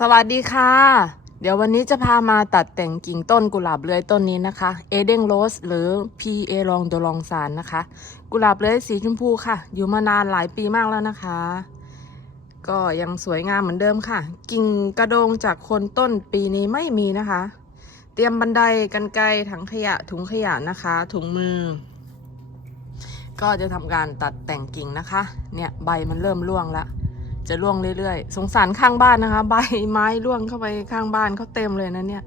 สวัสดีค่ะ เดี๋ยววันนี้จะพามาตัดแต่งกิ่งต้นกุหลาบเลื้อยต้นนี้นะคะ เอเดงโรสหรือ P. A. ลองโดลองซานนะคะ กุหลาบเลื้อยสีชมพูค่ะ อยู่มานานหลายปีมากแล้วนะคะ ก็ยังสวยงามเหมือนเดิมค่ะ กิ่งกระโดงจากคนต้นปีนี้ไม่มีนะคะ เตรียมบันไดกันไกรถังขยะถุงขยะนะคะ ถุงมือ ก็จะทำการตัดแต่งกิ่งนะคะ เนี่ยใบมันเริ่มร่วงแล้ว จะร่วงเรื่อยๆ สงสารข้างบ้านนะคะ ใบไม้ร่วงเข้าไปข้างบ้านเขาเต็มเลยนะเนี่ย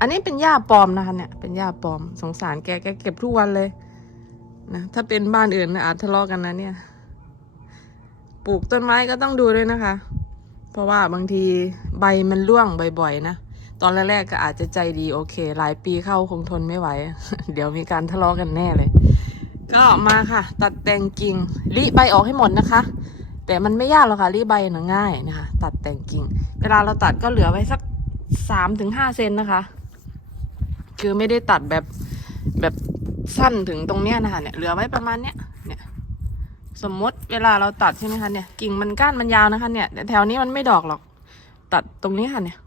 อันนี้เป็นหญ้าปลอมนะคะเนี่ย เป็นหญ้าปลอม สงสารแกแกเก็บทุกวันเลยนะถ้าเป็นบ้านอื่นนะอาจทะเลาะกันนะเนี่ย ปลูกต้นไม้ก็ต้องดูด้วยนะคะ เพราะว่าบางทีใบมันร่วงบ่อยๆนะตอนแรกๆก็อาจจะใจดีโอเค หลายปีเข้าคงทนไม่ไหว เดี๋ยวมีการทะเลาะกันแน่เลย ก็มาค่ะ ตัดแต่งกิ่งริใบออกให้หมดนะคะ แต่มันไม่ยากหรอกค่ะรีใบนะง่ายนะคะ ตัดแต่งกิ่ง เวลาเราตัดก็เหลือไว้สักสามถึงห้าเซนนะคะ คือไม่ได้ตัดแบบแบบสั้นถึงตรงเนี้ยนะคะเนี่ยเหลือไว้ประมาณเนี้ยเนี่ย สมมติเวลาเราตัดใช่ไหมคะเนี่ยกิ่งมันก้านมันยาวนะคะเนี่ยแต่แถวนี้มันไม่ดอกหรอก ตัดตรงนี้ค่ะเนี่ย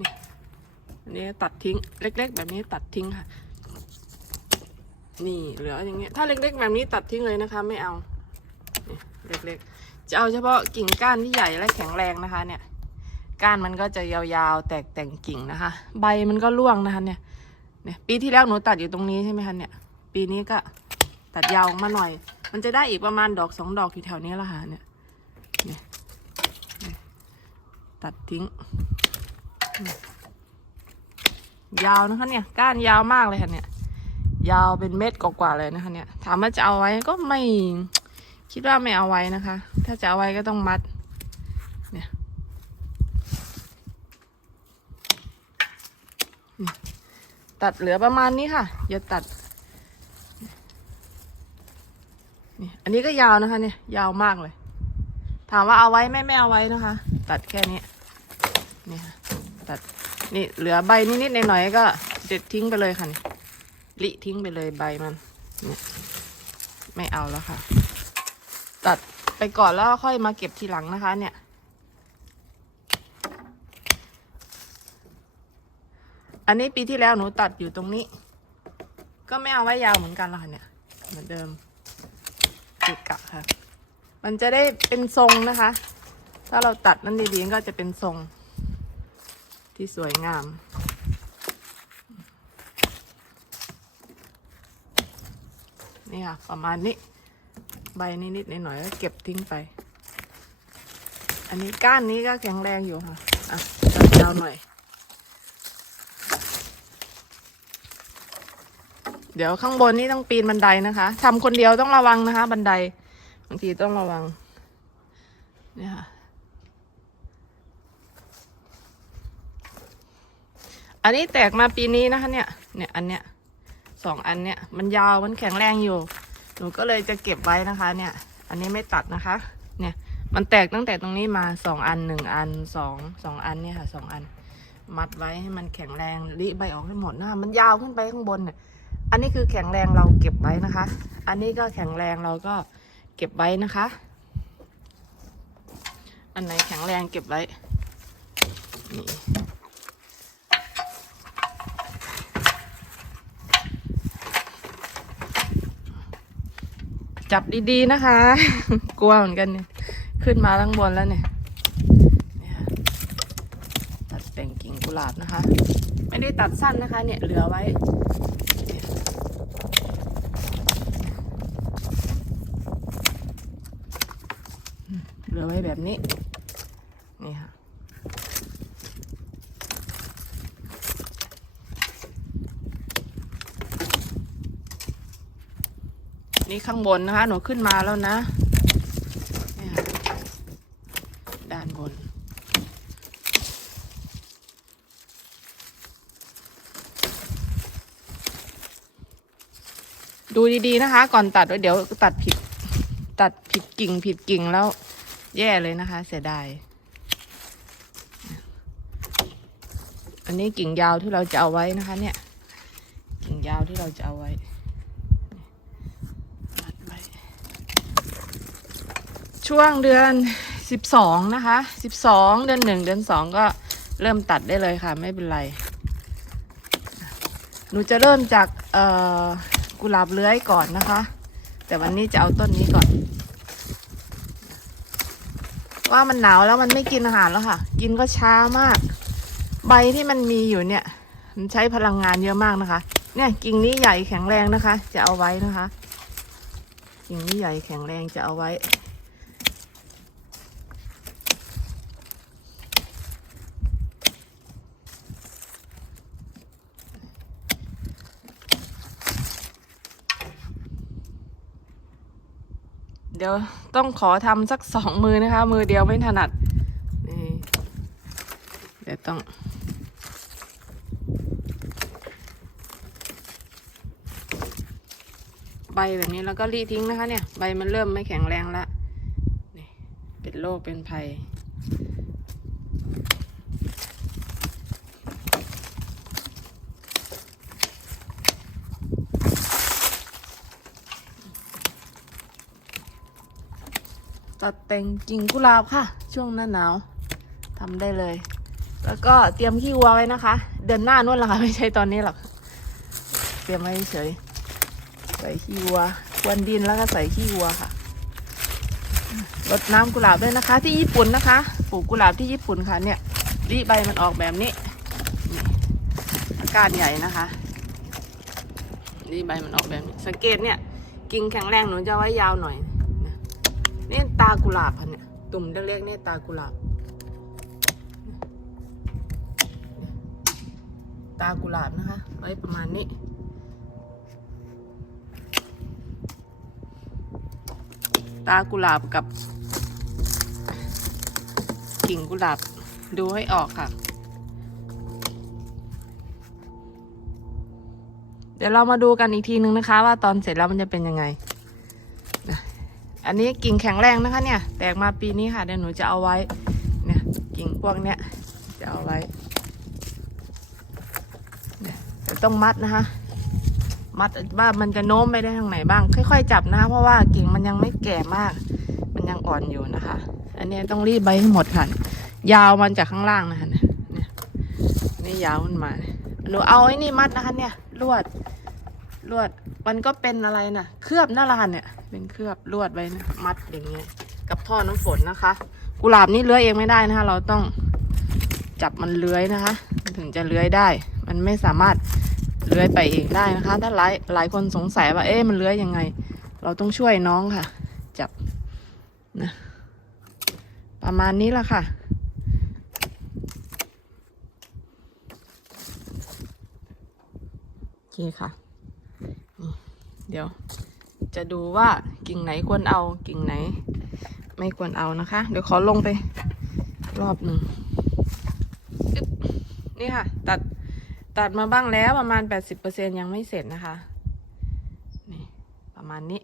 นี่อันนี้ตัดทิ้งเล็ก ๆ แบบนี้ตัดทิ้งค่ะ นี่เหลืออย่างเงี้ยถ้าเล็ก ๆ แบบนี้ตัดทิ้งเลยนะคะ ไม่เอา เล็กๆ จะเอาเฉพาะกิ่งก้านที่ใหญ่และแข็งแรงนะคะ เนี่ย ก้านมันก็จะยาวๆ แตกแต่งกิ่งนะคะ ใบมันก็ร่วงนะคะ เนี่ย เนี่ย ปีที่แล้วหนูตัดอยู่ตรงนี้ใช่ไหมคะเนี่ย ปีนี้ก็ตัดยาวมาหน่อย มันจะได้อีกประมาณดอกสองดอกอยู่แถวนี้ละค่ะเนี่ยเนี่ย ตัดทิ้ง ยาวนะคะเนี่ย ก้านยาวมากเลยค่ะเนี่ย ยาวเป็นเม็ดกว่าๆเลยนะคะเนี่ย ถามว่าจะเอาไว้ก็ไม่ คิดว่าไม่เอาไว้นะคะ ถ้าจะเอาไว้ก็ต้องมัด เนี่ยตัดเหลือประมาณนี้ค่ะ อย่าตัดนี่อันนี้ก็ยาวนะคะ เนี่ย ยาวมากเลย ถามว่าเอาไว้ไม่ไม่เอาไว้นะคะ ตัดแค่นี้นี่ค่ะตัดนี่เหลือใบนิดๆหน่อยๆก็เด็ดทิ้งไปเลยค่ะนี่ลิทิ้งไปเลยใบมันเนี่ยไม่เอาแล้วค่ะ ตัดไปก่อนแล้วค่อยมาเก็บทีหลังนะคะ เนี่ย อันนี้ปีที่แล้วหนูตัดอยู่ตรงนี้ ก็ไม่เอาไว้ยาวเหมือนกันละค่ะเนี่ย เหมือนเดิมติดกะค่ะ มันจะได้เป็นทรงนะคะ ถ้าเราตัดนั่นดีๆก็จะเป็นทรง ที่สวยงามนี่ค่ะประมาณนี้ ใบนิดๆหน่อยๆก็เก็บทิ้งไป อันนี้ก้านนี้ก็แข็งแรงอยู่ค่ะ อะตัดยาวหน่อย เดี๋ยวข้างบนนี่ต้องปีนบันไดนะคะทำคนเดียวต้องระวังนะคะ บันได บางทีต้องระวัง เนี่ยค่ะ อันนี้แตกมาปีนี้นะคะ เนี่ย เนี่ย อันเนี้ยสองอันเนี้ยมันยาวมันแข็งแรงอยู่ หนูก็เลยจะเก็บไว้นะคะ เนี่ย อันนี้ไม่ตัดนะคะ เนี่ย มันแตกตั้งแต่ตรงนี้มาสองอันหนึ่งอันสองสองอันเนี่ยค่ะสองอัน มัดไว้ให้มันแข็งแรงริใบออกให้หมดนะคะมันยาวขึ้นไปข้างบนเนี่ย อันนี้คือแข็งแรงเราเก็บไว้นะคะ อันนี้ก็แข็งแรงเราก็เก็บไว้นะคะ อันไหนแข็งแรงเก็บไว้นี่ จับดีๆนะคะ กลัวเหมือนกันเนี่ยขึ้นมาข้างบนแล้วเนี่ยตัดแต่งกิ่งกุหลาบนะคะ ไม่ได้ตัดสั้นนะคะ เนี่ยเหลือไว้เหลือไว้แบบนี้ค่ะ นี่ข้างบนนะคะ หนูขึ้นมาแล้วนะนี่ค่ะด้านบน ดูดีๆนะคะ ก่อนตัดไว้เดี๋ยวตัดผิด ตัดผิดกิ่งผิดกิ่งแล้ว แย่เลยนะคะ เสียดาย อันนี้กิ่งยาวที่เราจะเอาไว้นะคะ เนี่ย กิ่งยาวที่เราจะเอาไว้ มัดไว้ ช่วงเดือนสิบสองนะคะสิบสองเดือนหนึ่งเดือนสองก็เริ่มตัดได้เลยค่ะ ไม่เป็นไร หนูจะเริ่มจากกุหลาบเลื้อยก่อนนะคะ แต่วันนี้จะเอาต้นนี้ก่อน ว่ามันหนาวแล้วมันไม่กินอาหารแล้วค่ะ กินก็ช้ามาก ใบที่มันมีอยู่เนี่ย มันใช้พลังงานเยอะมากนะคะ เนี่ยกิ่งนี้ใหญ่แข็งแรงนะคะ จะเอาไว้นะคะ กิ่งนี้ใหญ่แข็งแรงจะเอาไว้ เดี๋ยวต้องขอทำสักสองมือนะคะ มือเดียวไม่ถนัดนี่เดี๋ยวต้อง ใบแบบนี้แล้วก็รีทิ้งนะคะเนี่ย ใบมันเริ่มไม่แข็งแรงละนี่เป็นโรคเป็นภัย ตัดแต่งกิ่งกุหลาบค่ะ ช่วงหน้าหนาวทำได้เลย แล้วก็เตรียมขี้วัวไว้นะคะ เดือนหน้านู่นละค่ะ ไม่ใช่ตอนนี้หรอก เตรียมไว้เฉย ใส่ขี้วัวควนดินแล้วก็ใส่ขี้วัวค่ะรดน้ำกุหลาบด้วยนะคะ ที่ญี่ปุ่นนะคะ ปลูกกุหลาบที่ญี่ปุ่นค่ะเนี่ยริใบมันออกแบบนี้นี่ก้านใหญ่นะคะริใบมันออกแบบนี้ สังเกตเนี่ย กิ่งแข็งแรงหนูจะไว้ยาวหน่อย นะนี่ตากุหลาบค่ะเนี่ยตุ่มเล็กๆเนี่ยตากุหลาบ ตากุหลาบนะคะ ไว้ประมาณนี้ตากุหลาบกับ กิ่งกุหลาบดูให้ออกค่ะ เดี๋ยวเรามาดูกันอีกทีนึงนะคะ ว่าตอนเสร็จแล้วมันจะเป็นยังไง อันนี้กิ่งแข็งแรงนะคะเนี่ย แตกมาปีนี้ค่ะเดี๋ยวหนูจะเอาไว้ เนี่ยกิ่งพวกเนี้ยจะเอาไว้เนี่ยแต่ต้องมัดนะคะ มัดว่ามันจะโน้มไปได้ทางไหนบ้าง ค่อยๆจับนะคะเพราะว่ากิ่งมันยังไม่แก่มาก มันยังอ่อนอยู่นะคะ อันนี้ต้องรีบใบให้หมดค่ะยาวมันจากข้างล่างนะคะเนี่ยเนี่ยนี่ยาวมันมาหนูเอาไอ้นี่มัดนะคะ เนี่ยลวดลวด มันก็เป็นอะไรน่ะ เคลือบหน้าลานเนี่ย เป็นเคลือบลวดไว้นะมัดอย่างเงี้ยกับท่อน้ำฝนนะคะ กุหลาบนี่เลื้อยเองไม่ได้นะคะ เราต้องจับมันเลื้อยนะคะ ถึงจะเลื้อยได้ มันไม่สามารถเลื้อยไปเองได้นะคะ ถ้าหลายหลายคนสงสัยว่าเอ๊ะมันเลื้อยยังไง เราต้องช่วยน้องค่ะ จับนะประมาณนี้ละค่ะโอเคค่ะ เดี๋ยว จะดูว่ากิ่งไหนควรเอากิ่งไหน ไม่ควรเอานะคะ เดี๋ยวขอลงไป รอบหนึ่งนี่ค่ะ ตัดตัดมาบ้างแล้วประมาณ 80%ยังไม่เสร็จนะคะ นี่ ประมาณนี้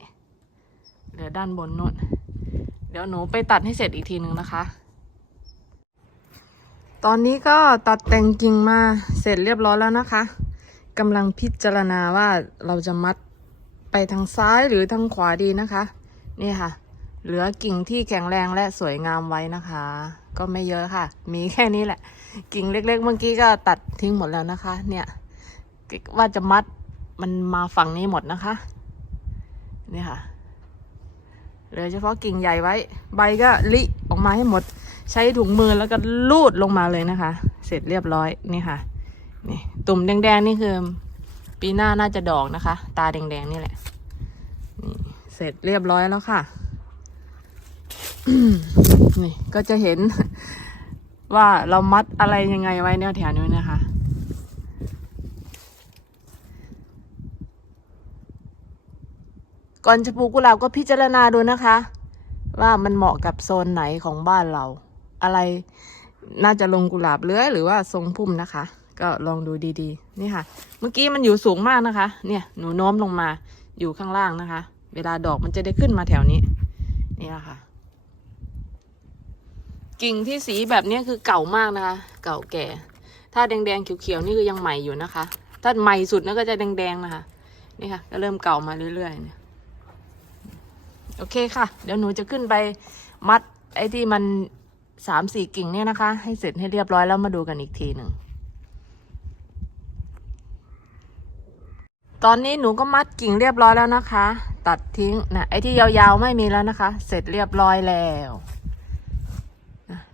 เหลือด้านบนนู่น เดี๋ยวหนูไปตัดให้เสร็จอีกทีหนึ่งนะคะ ตอนนี้ก็ตัดแต่งกิ่งมาเสร็จเรียบร้อยแล้วนะคะกำลังพิจารณาว่าเราจะมัด ไปทางซ้ายหรือทางขวาดีนะคะ นี่ค่ะ เหลือกิ่งที่แข็งแรงและสวยงามไว้นะคะ ก็ไม่เยอะค่ะ มีแค่นี้แหละ กิ่งเล็ก ๆ เมื่อกี้ก็ตัดทิ้งหมดแล้วนะคะ เนี่ยว่าจะมัดมันมาฝั่งนี้หมดนะคะ นี่ค่ะเหลือเฉพาะกิ่งใหญ่ไว้ ใบก็ลิออกมาให้หมด ใช้ถุงมือแล้วก็ลูดลงมาเลยนะคะ เสร็จเรียบร้อยนี่ค่ะ นี่ตุ่มแดงๆนี่คือ ปีหน้าน่าจะดอกนะคะ ตาแดงๆนี่แหละ นี่เสร็จเรียบร้อยแล้วค่ะนี่ก็จะเห็นว่าเรามัดอะไรยังไงไว้เนี่ยแถวนี้นะคะ ก่อนจะปลูกกุหลาบก็พิจารณาดูนะคะ ว่ามันเหมาะกับโซนไหนของบ้านเรา อะไรน่าจะลงกุหลาบเลื้อยหรือว่าทรงพุ่มนะคะ ก็ลองดูดีๆ นี่ค่ะ เมื่อกี้มันอยู่สูงมากนะคะ เนี่ยหนูโน้มลงมาอยู่ข้างล่างนะคะ เวลาดอกมันจะได้ขึ้นมาแถวนี้ นี่แหละค่ะ กิ่งที่สีแบบนี้คือเก่ามากนะคะ เก่าแก่ ถ้าแดงๆเขียวๆนี่คือยังใหม่อยู่นะคะ ถ้าใหม่สุดนั่นก็จะแดงๆนะคะ นี่ค่ะ ก็เริ่มเก่ามาเรื่อยๆเนี่ยโอเคค่ะ เดี๋ยวหนูจะขึ้นไปมัดไอ้ที่มันสามสี่กิ่งเนี่ยนะคะ ให้เสร็จให้เรียบร้อยแล้วมาดูกันอีกทีหนึ่ง ตอนนี้หนูก็มัดกิ่งเรียบร้อยแล้วนะคะ ตัดทิ้งนะไอ้ที่ยาวๆไม่มีแล้วนะคะ เสร็จเรียบร้อยแล้ว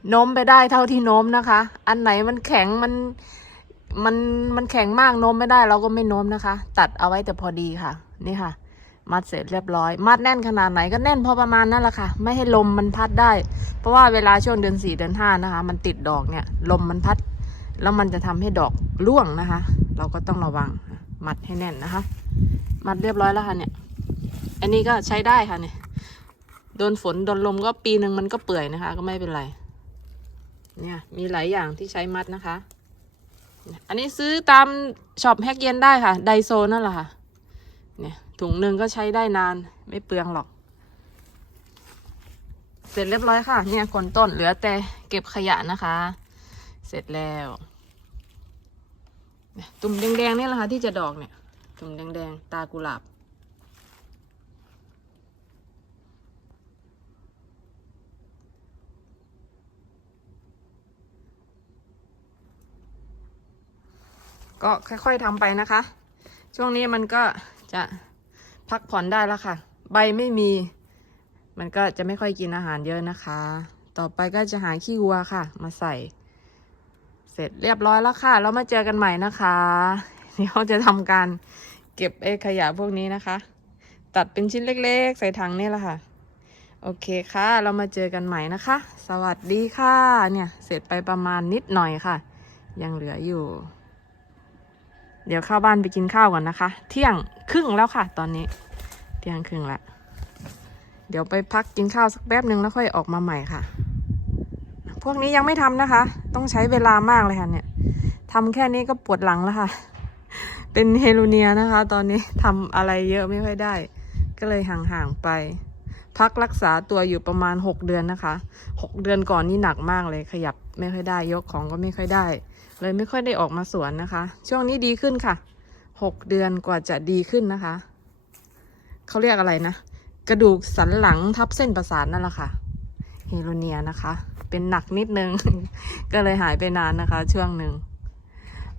โน้มไปได้เท่าที่โน้มนะคะ อันไหนมันแข็งมันมันมันแข็งมากโน้มไม่ได้เราก็ไม่โน้มนะคะ ตัดเอาไว้แต่พอดีค่ะ นี่ค่ะ มัดเสร็จเรียบร้อย มัดแน่นขนาดไหนก็แน่นพอประมาณนั่นแหละค่ะ ไม่ให้ลมมันพัดได้ เพราะว่าเวลาช่วงเดือนสี่เดือนห้านะคะ มันติดดอกเนี่ย ลมมันพัด แล้วมันจะทำให้ดอกร่วงนะคะ เราก็ต้องระวัง มัดให้แน่นนะคะ มัดเรียบร้อยแล้วค่ะเนี่ย อันนี้ก็ใช้ได้ค่ะเนี่ย โดนฝนโดนลมก็ปีหนึ่งมันก็เปื่อยนะคะ ก็ไม่เป็นไร เนี่ยมีหลายอย่างที่ใช้มัดนะคะ อันนี้ซื้อตามช็อปแฮกเย็นได้ค่ะ ไดโซนั่นแหละค่ะ เนี่ยถุงหนึ่งก็ใช้ได้นานไม่เปลืองหรอก เสร็จเรียบร้อยค่ะ เนี่ยคนต้นเหลือแต่เก็บขยะนะคะ เสร็จแล้ว ตุ่มแดงๆนี่แหละค่ะที่จะดอกเนี่ย ตุ่มแดงๆ ตากุหลาบ ก็ค่อยๆทำไปนะคะ ช่วงนี้มันก็จะพักผ่อนได้แล้วค่ะ ใบไม่มี มันก็จะไม่ค่อยกินอาหารเยอะนะคะ ต่อไปก็จะหาขี้วัวค่ะ มาใส่ เสร็จเรียบร้อยแล้วค่ะ แล้วมาเจอกันใหม่นะคะเดี๋ยวจะทำการเก็บไอ้ขยะพวกนี้นะคะ ตัดเป็นชิ้นเล็กๆ ใส่ถังนี่แหละค่ะ โอเคค่ะ เรามาเจอกันใหม่นะคะ สวัสดีค่ะ เนี่ยเสร็จไปประมาณนิดหน่อยค่ะ ยังเหลืออยู่ เดี๋ยวเข้าบ้านไปกินข้าวก่อนนะคะ เที่ยงครึ่งแล้วค่ะ ตอนนี้ เที่ยงครึ่งแล้วเดี๋ยวไปพักกินข้าวสักแป๊บหนึ่งแล้วค่อยออกมาใหม่ค่ะ พวกนี้ยังไม่ทำนะคะ ต้องใช้เวลามากเลยค่ะเนี่ยทำแค่นี้ก็ปวดหลังแล้วค่ะ เป็นเฮลูเนียนะคะ ตอนนี้ทำอะไรเยอะไม่ค่อยได้ ก็เลยห่างๆไป พักรักษาตัวอยู่ประมาณ 6 เดือนนะคะ 6 เดือนก่อนนี่หนักมากเลย ขยับไม่ค่อยได้ ยกของก็ไม่ค่อยได้ เลยไม่ค่อยได้ออกมาสวนนะคะ ช่วงนี้ดีขึ้นค่ะ 6 เดือนกว่าจะดีขึ้นนะคะ เขาเรียกอะไรนะ กระดูกสันหลังทับเส้นประสาทนั่นแหละค่ะ เฮโรเนียนะคะ เป็นหนักนิดนึง ก็เลยหายไปนานนะคะ ช่วงหนึ่ง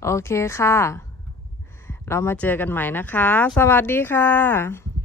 โอเคค่ะ เรามาเจอกันใหม่นะคะ สวัสดีค่ะ